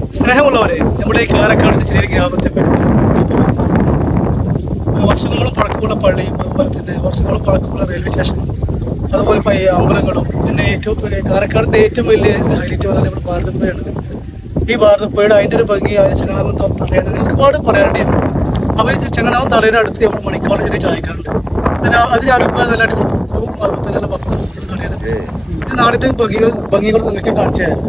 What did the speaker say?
സ്നേഹമുള്ളവരെ നമ്മുടെ ഈ കാലക്കാട് ചെറിയ ഗ്രാമത്തെ വർഷങ്ങളും പഴക്കമുള്ള പള്ളിയും അതുപോലെ തന്നെ വർഷങ്ങളും പഴക്കമുള്ള റെയിൽവേ സ്റ്റേഷനും അതുപോലെ പയ്യ അമ്പലങ്ങളും പിന്നെ ഏറ്റവും വലിയ കാരക്കാടിന്റെ ഏറ്റവും വലിയ ഹൈലൈറ്റ് പറഞ്ഞാൽ നമ്മുടെ ഭാരതപ്പുഴയാണ് ഈ ഭാരതപ്പുഴയുടെ അതിന്റെ ഒരു ഭംഗി അതിന് ചങ്ങനാമം തടയാണ് ഒരുപാട് പറയാനുണ്ട് നമുക്ക്. അപ്പൊ ഈ ചങ്ങനാമം തടയുടെ അടുത്ത് നമ്മൾ മണിക്കാട് ചെറിയ ചായക്കാറുണ്ട് അതിന് അതിന് അനുഭവം നല്ല അടിപൊളി അതുപോലെ തന്നെ നല്ല ഇത് നാടിന്റെ ഭംഗികൾ ഭംഗികൾ നിങ്ങൾക്ക് കാണിച്ചു തരാം